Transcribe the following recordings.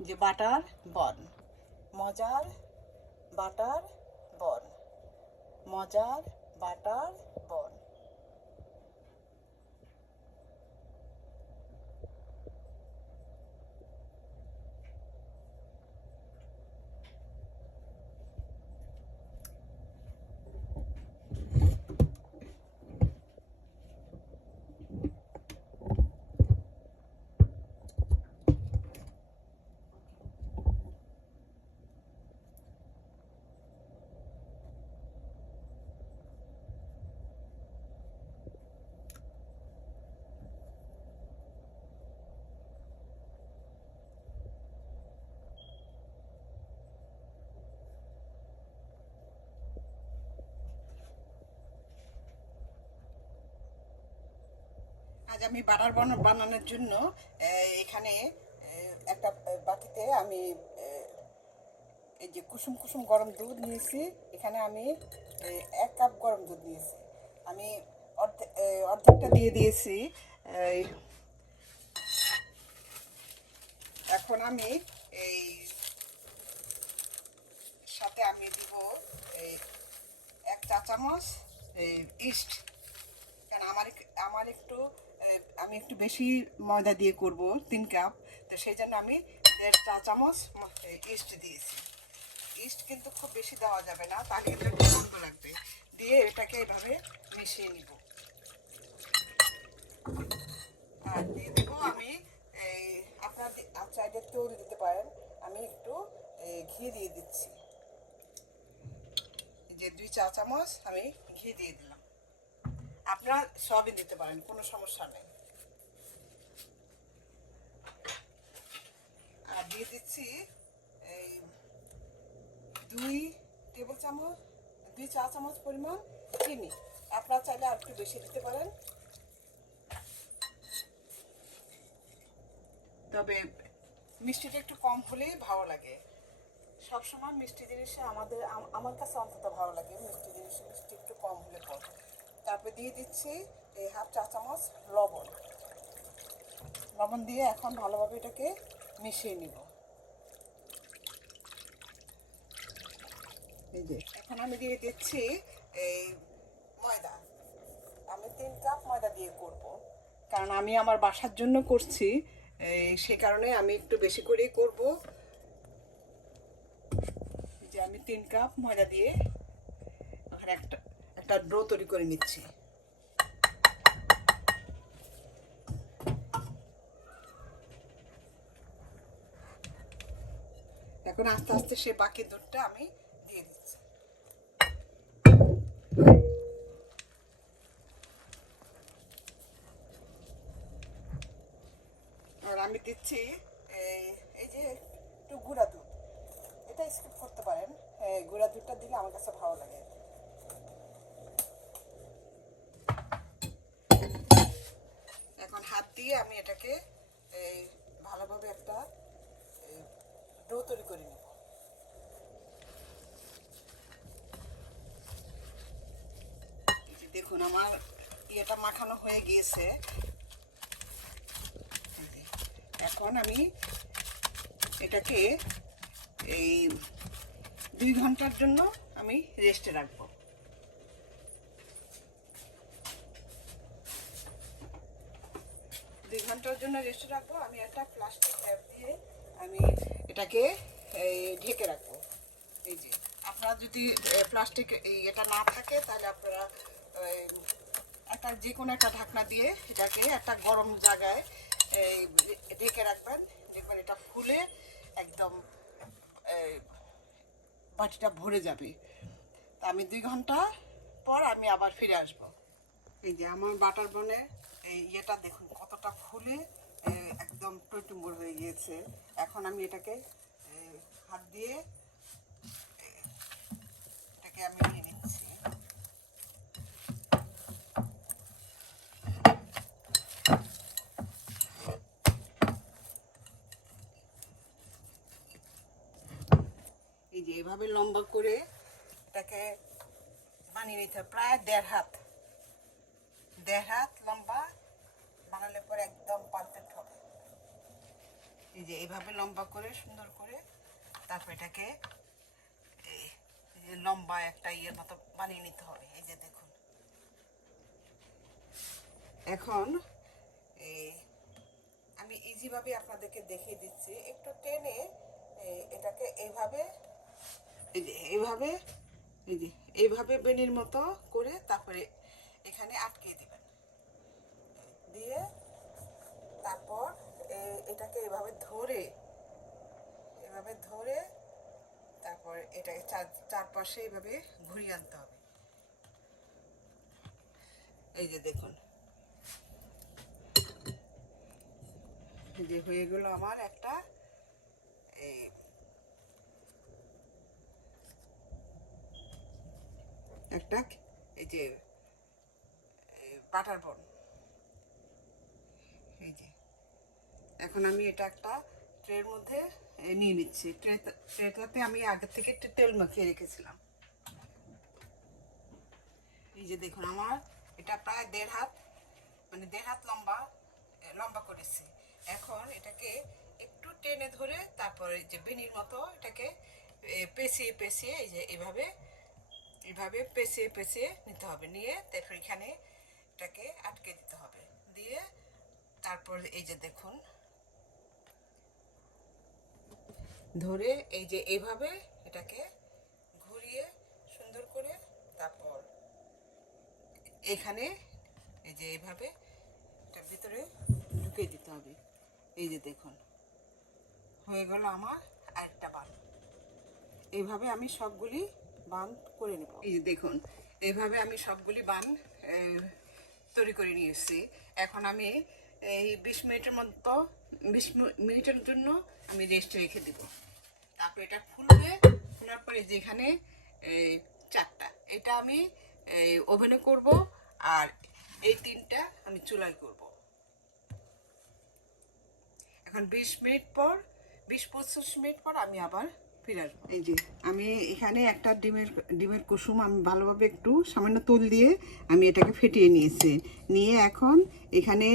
যে বাটার বন। মজার বাটার বন। মজার বাটার বন। আজ আমি বাটার বানা- বানানোর জন্য এখানে একটা বাটিতে আমি এই যে কুসুম কুসুম গরম দুধ নিয়েছি। এখানে আমি এক কাপ গরম দুধ নিয়েছি। আমি অর্ধেকটা দিয়ে দিয়েছি এখন আমি এই সাথে আমি দিব এই এক চা চামচ এই ইস্ট। কারণ আমার আমার একটু আমি একটু বেশি ময়দা দিয়ে করব, তিন কাপ তো সেই জন্য আমি দেড় চা চামচ ইস্ট দিয়েছি। ইস্ট কিন্তু খুব বেশি দেওয়া যাবে না তাহলে কিন্তু একটু গন্ধ লাগবে। দিয়ে এটাকে এভাবে মিশিয়ে নিব। আর দিয়ে দেবো আমি এই আপনার চাইলে তৈরি দিতে পারেন। আমি একটু ঘি দিয়ে দিচ্ছি। যে দুই চা চামচ আমি ঘি দিয়ে দিলাম। আপনারা সবই দিতে পারেন, কোনো সমস্যা নেই। আর দিয়ে দিচ্ছি এই দুই টেবিল চামচ, দুই চা চামচ পরিমাণ চিনি। আপনারা চাইলে আর একটু বেশি দিতে পারেন। তবে মিষ্টিটা একটু কম হলেই ভালো লাগে। সবসময় মিষ্টি জিনিসে আমাদের আমার কাছে অন্তত ভালো লাগে মিষ্টি জিনিসে, মিষ্টি একটু কম হলে পর। তারপরে দিয়ে দিচ্ছি এই হাফ চা চামচ লবণ। লবণ দিয়ে এখন ভালোভাবে এটাকে মিশিয়ে নিব। এখন আমি দিয়ে দিচ্ছি এই ময়দা। আমি তিন কাপ ময়দা দিয়ে করব। কারণ আমি আমার বাসার জন্য করছি সে কারণে আমি একটু বেশি করেই করব। যে আমি তিন কাপ ময়দা দিয়ে ওখানে একটা একটা ড্রো তৈরি করে নিচ্ছি। এখন আস্তে আস্তে সে বাকি দুধটা আমি দিয়ে দিচ্ছি। আর আমি দিচ্ছি এই এই যে একটু গুঁড়া দুধ। এটা স্কিপ করতে পারেন। গুঁড়া দুধটা দিলে আমার কাছে ভালো লাগে এখন হাত দিয়ে আমি এটাকে এই ভালোভাবে একটা ডো তৈরি করে নেব। দেখুন আমার ইয়েটা মাখানো হয়ে গিয়েছে। এখন আমি এটাকে এই দুই ঘণ্টার জন্য আমি রেস্টে রাখব। দুই ঘণ্টার জন্য রেস্টে রাখব। আমি একটা প্লাস্টিক ট্যাপ দিয়ে আমি এটাকে ঢেকে রাখব। এই যে, আপনারা যদি প্লাস্টিক এটা না থাকে, তাহলে আপনারা একটা যে কোনো একটা ঢাকনা দিয়ে এটাকে একটা গরম জায়গায় ঢেকে রাখবেন। দেখবেন এটা ফুলে একদম বাটিটা ভরে যাবে। তা আমি দুই ঘণ্টা পর আমি আবার ফিরে আসব। এই যে, আমার বাটার বনে এই ইয়েটা দেখুন, কতটা ফুলে একদম টইটুম্বর হয়ে গিয়েছে। এখন আমি এটাকে হাত দিয়ে, এটাকে আমি নিয়ে নিচ্ছি। এই যে এভাবে লম্বা করে এটাকে বানিয়ে নিতে প্রায় দেড় হাত। দেড় হাত লম্বা বানালে পরে একদম পারফেক্ট হবে। এই যে এইভাবে লম্বা করে, সুন্দর করে তারপর এটাকে লম্বা একটা ইয়ের মতো বানিয়ে নিতে হবে। এই যে দেখুন। এখন এই আমি ইজিভাবে আপনাদেরকে দেখিয়ে দিচ্ছি। একটু টেনে এটাকে এইভাবে এইভাবে এইভাবে বেনির মতো করে তারপরে এখানে আটকে দিবেন। দিয়ে তারপর এটাকে এভাবে ধরে এভাবে ধরে তারপর এটাকে চার, চারপাশে এভাবে ঘুরিয়ে আনতে হবে। এই যে দেখুন। যে হয়ে গেল আমার একটা এই একটা, এই যে বাটার বন। এই যে। এখন আমি এটা একটা ট্রের মধ্যে নিয়ে নিচ্ছি। ট্রে ট্রেটাতে আমি আগে থেকে একটু তেল মাখিয়ে রেখেছিলাম। এই যে দেখুন আমার, এটা প্রায় দেড় হাত মানে দেড় হাত লম্বা লম্বা করেছি। এখন এটাকে একটু টেনে ধরে তারপরে যে বেনির মতো এটাকে পেঁচিয়ে পেঁচিয়ে, এই যে এভাবে এভাবে পেঁচিয়ে পেঁচিয়ে নিতে হবে। নিয়ে তারপর এখানে এটাকে আটকে দিতে হবে। দিয়ে তারপর এই যে দেখুন। ধরে এই যে এইভাবে এটাকে ঘুরিয়ে সুন্দর করে তারপর এখানে এই যে এইভাবে এটার ভিতরে ঢুকিয়ে দিতে হবে। এই যে দেখুন, হয়ে গেল আমার আরেকটা বান এইভাবে আমি সবগুলি বান করে নেব। এই যে দেখুন এইভাবে আমি সবগুলি বান তৈরি করে নিয়ে এসেছি। এখন আমি এই বিশ মিনিটের মতো, বিশ মিনিটের জন্য আমি রেস্টে রেখে দেবো। তারপর এটা খুলবে, খোলার পরে যেখানে চারটা, এটা আমি ওভেনে করব আর এই তিনটা আমি চুলায় করব। এখন বিশ মিনিট পর, বিশ পঁচিশ মিনিট পর আমি আবার ফিরে আসব। এই যে, আমি এখানে একটা ডিমের ডিমের কুসুম আমি ভালোভাবে একটু সামান্য তুল দিয়ে আমি এটাকে ফেটিয়ে নিয়েছি। নিয়ে এখন এখানে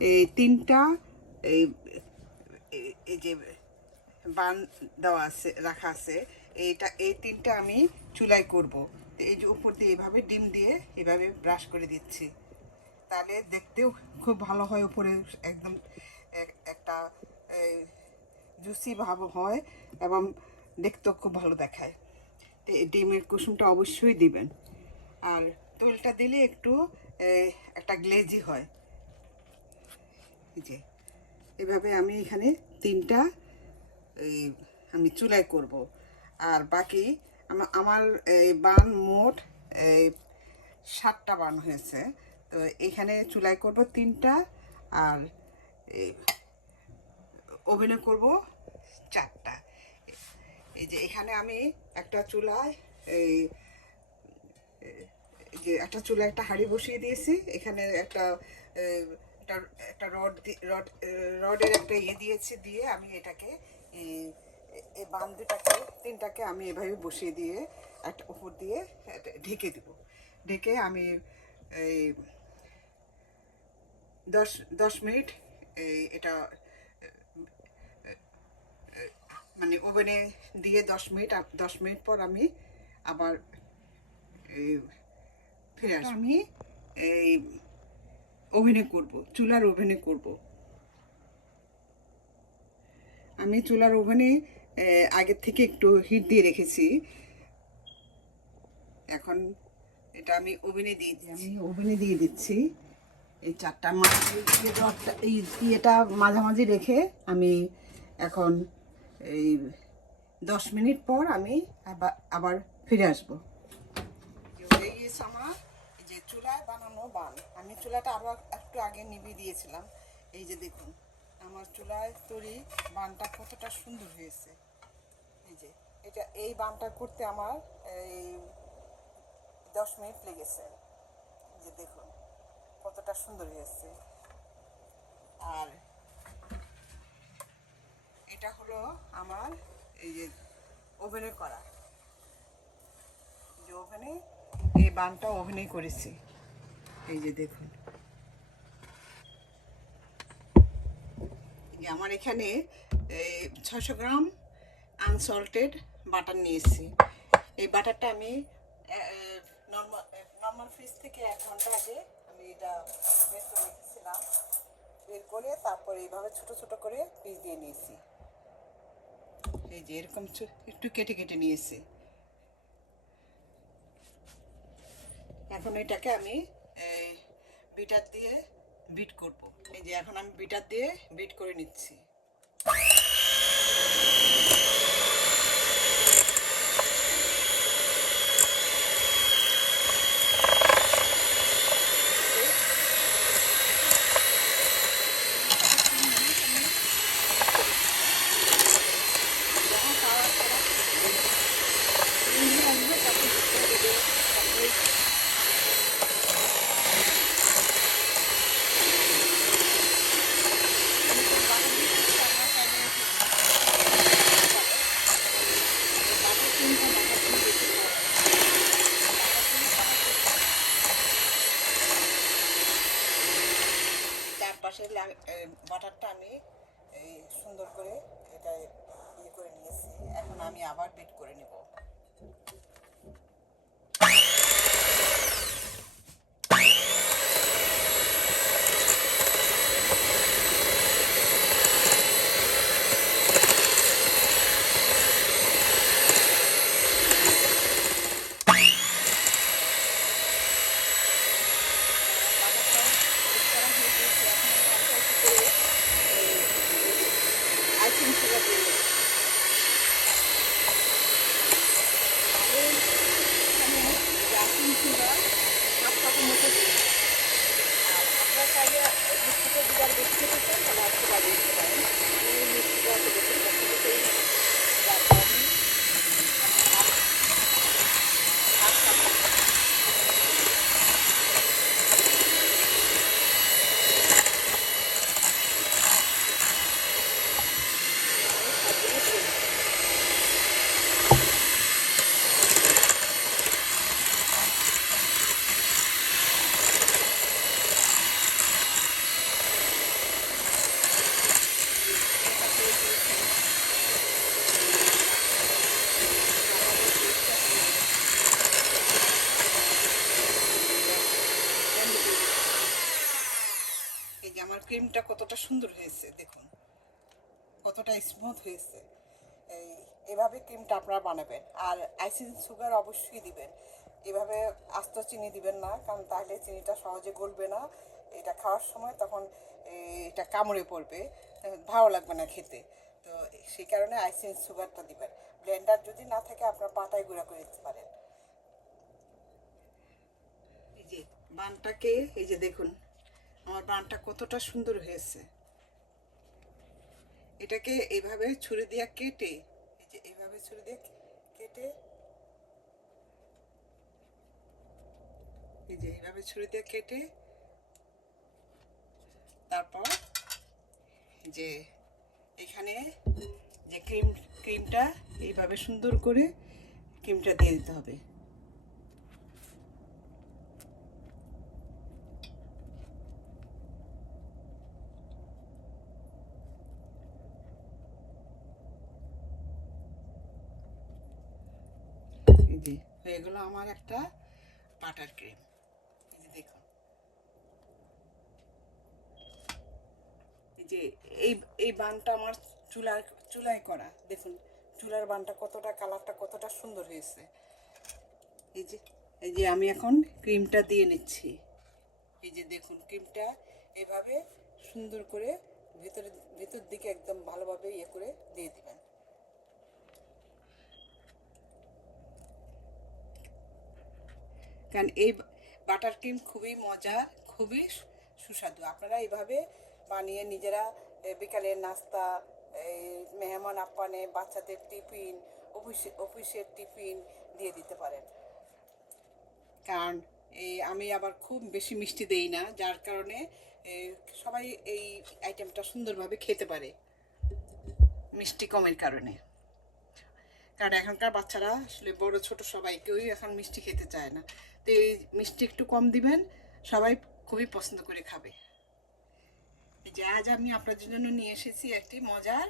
এই তিনটা, এই, এই- যে বান দেওয়া আছে, রাখা আছে, এইটা, এই তিনটা আমি চুলায় করব। এই যে উপর দিয়ে এভাবে ডিম দিয়ে এভাবে ব্রাশ করে দিচ্ছি। তাহলে দেখতেও খুব ভালো হয়, উপরে একদম এক- একটা জুসি ভাব হয় এবং দেখতেও খুব ভালো দেখায়। তো, ডিমের কুসুমটা অবশ্যই দিবেন। আর, তোলটা দিলে একটু একটা গ্লেজি হয়। যে, এভাবে আমি এখানে তিনটা, এই, আমি চুলায় করব। আর বাকি আমার, এই, বান মোট, এই, সাতটা বান হয়েছে। তো এখানে চুলায় করব তিনটা আর, এই, ওভেনে করব চারটা। এই যে এখানে আমি একটা চুলায়, এই যে একটা চুলায় একটা হাঁড়ি বসিয়ে দিয়েছি। এখানে একটা একটা একটা রড রড রডের একটা ইয়ে দিয়েছি দিয়ে আমি এটাকে এই- এই বান দুটাকে তিনটাকে আমি এভাবে বসিয়ে দিয়ে একটা উপর দিয়ে একটা ঢেকে দিব। ঢেকে আমি এই দশ দশ মিনিট এই এটা মানে ওভেনে দিয়ে দশ মিনিট দশ মিনিট পর আমি আবার এই ফিরে আসব। আমি এই ওভেনে করব চুলার ওভেনে করব। আমি চুলার ওভেনে আগের থেকে একটু হিট দিয়ে রেখেছি। এখন এটা আমি ওভেনে দিয়ে আমি ওভেনে দিয়ে দিচ্ছি। এই চারটা মাছ এই ইয়েটা মাঝামাঝি রেখে আমি এখন এই দশ মিনিট পর আমি আবার আবার ফিরে আসব। আমার এই যে চুলায় বানানো বান। আমি চুলাটা আরও একটু আগে নিভিয়ে দিয়েছিলাম। এই যে দেখুন, আমার চুলায় তৈরি বানটা কতটা সুন্দর হয়েছে। এই যে, এটা, এই বানটা করতে আমার এই দশ মিনিট লেগেছে। যে দেখুন, কতটা সুন্দর হয়েছে। আর এটা হলো আমার এই যে ওভেনে করা। যে ওভেনে, এই বানটা ওভেনেই করেছি। এই যে দেখুন। আমার এখানে ছশো গ্রাম আনসল্টেড বাটার নিয়েছি। এই বাটারটা আমি নর্মাল নর্মাল ফ্রিজ থেকে এক ঘণ্টা আগে আমি এটা বের করে রেখেছিলাম। বের করে তারপরে এইভাবে ছোট ছোট করে পিস দিয়ে নিয়েছি। এই যে এরকম একটু কেটে কেটে নিয়েছি। এখন এটাকে আমি এই বিটার দিয়ে বিট করব। এই যে এখন আমি বিটার দিয়ে বিট করে নিচ্ছি। চারপাশে বাটারটা আমি, এই সুন্দর করে এটা ইয়ে করে নিয়েছি। এখন আমি আবার বিট করে নেব বাটারটা বিট করা হয়ে গিয়েছে এখন আমি একটা একটু করে আইসিং সুগার দিয়ে দেবো আমি এখানে আইসিং সুগার হাফ কাপের মতো দিয়েছি আর আপনারা চাইলে মিষ্টিটা যদি আর বেশি খেতে চান তাহলে আর একটু বাড়িয়ে দিতে পারেন আমি মিষ্টিটা একটু বেশি পছন্দ করি তারপর আমি হাফ হাফ কাপ এই যে আমার ক্রিমটা কতটা সুন্দর হয়েছে, দেখুন। কতটা স্মুথ হয়েছে। এই, এভাবে ক্রিমটা আপনারা বানাবেন। আর আইসিং সুগার অবশ্যই দিবেন। এভাবে আস্ত চিনি দিবেন না, কারণ তাহলে চিনিটা সহজে গলবে না। এটা খাওয়ার সময় তখন এটা কামড়ে পড়বে। ভালো লাগবে না খেতে। তো সেই কারণে আইসিং সুগারটা দিবেন। ব্লেন্ডার যদি না থাকে, আপনার পাটায় গুঁড়া করে দিতে পারেন। এই যে, বানটাকে, এই যে দেখুন আমার বানটা কতটা সুন্দর হয়েছে। এটাকে এইভাবে ছুরি দিয়ে কেটে, এই যে এইভাবে ছুরি দিয়ে কেটে, এই যে এইভাবে ছুরি দিয়ে কেটে, তারপর যে এখানে যে ক্রিম, ক্রিমটা এইভাবে সুন্দর করে ক্রিমটা দিয়ে দিতে হবে। এই যে হয়ে গেলো আমার একটা বাটার ক্রিম যে এই এই বানটা আমার চুলার চুলায় করা। দেখুন, চুলার বানটা কতটা, কালারটা কতটা সুন্দর হয়েছে। এই যে এই যে আমি এখন ক্রিমটা দিয়ে নিচ্ছি। এই যে দেখুন ক্রিমটা এভাবে সুন্দর করে ভেতরে, ভেতর দিকে একদম ভালোভাবে ইয়ে করে দিয়ে দিবেন। কারণ এই বাটার ক্রিম খুবই মজার, খুবই সুস্বাদু। আপনারা এইভাবে বানিয়ে নিজেরা বিকালের নাস্তা এই মেহমান আপ্যায়নে বাচ্চাদের টিফিন, অফিসে, অফিসের টিফিন দিয়ে দিতে পারেন। কারণ এই আমি আবার খুব বেশি মিষ্টি দেই না, যার কারণে সবাই এই আইটেমটা সুন্দরভাবে খেতে পারে। মিষ্টি কমের কারণে। কারণ এখনকার বাচ্চারা আসলে বড়, ছোট সবাই কেউই এখন মিষ্টি খেতে চায় না। তো এই মিষ্টি একটু কম দিবেন, সবাই খুবই পছন্দ করে খাবে। যে আজ আমি আপনাদের জন্য নিয়ে এসেছি একটি মজার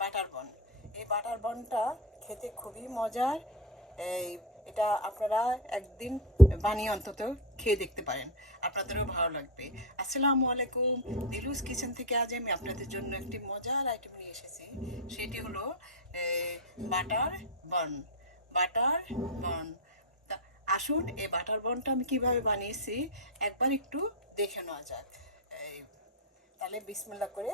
বাটার বন। এই বাটার বনটা খেতে খুবই মজার, এই, এটা আপনারা একদিন বানিয়ে অন্তত খেয়ে দেখতে পারেন। আপনাদেরও ভালো লাগবে। আসসালামু আলাইকুম। দিলুস কিচেন থেকে আজ আমি আপনাদের জন্য একটি মজার আইটেম নিয়ে এসেছি। সেটি হলো বাটার বন। বাটার বন। আসুন, এই বাটার বনটা আমি কীভাবে বানিয়েছি, একবার একটু দেখে নেওয়া যাক। তাহলে বিসমিল্লা করে